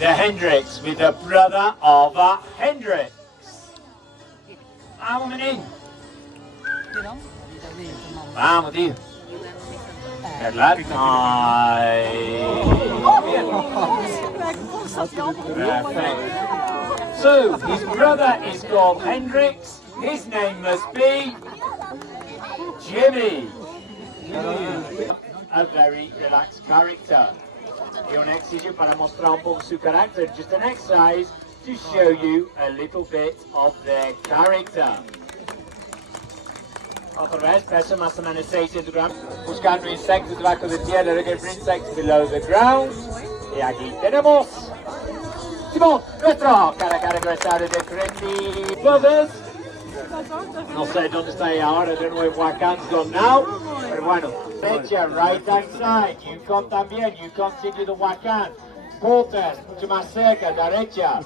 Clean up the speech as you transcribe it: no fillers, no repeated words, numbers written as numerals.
the Hendricks with the brother of a Hendricks. Vamos, menino. Vamos, tío. ¿Verdad? Ay. Perfect. So, his brother is called Hendricks. His name must be Jimmy. A very relaxed character. Y un ejercicio para mostrar un poco su carácter. Just an exercise to show you a little bit of their character. Otra vez, peso más o menos 600 gramos. Buscando insectos debajo de tierra, looking for insects below the ground. Y aquí tenemos Simón, nuestro cara agresado de Trendy Brothers. No sé dónde está ahora, de nuevo Wakan's gone now. Pero bueno, derecha, right hand side. Yukon también, Yukon sigue de Wakan. Porter, mucho más cerca, derecha.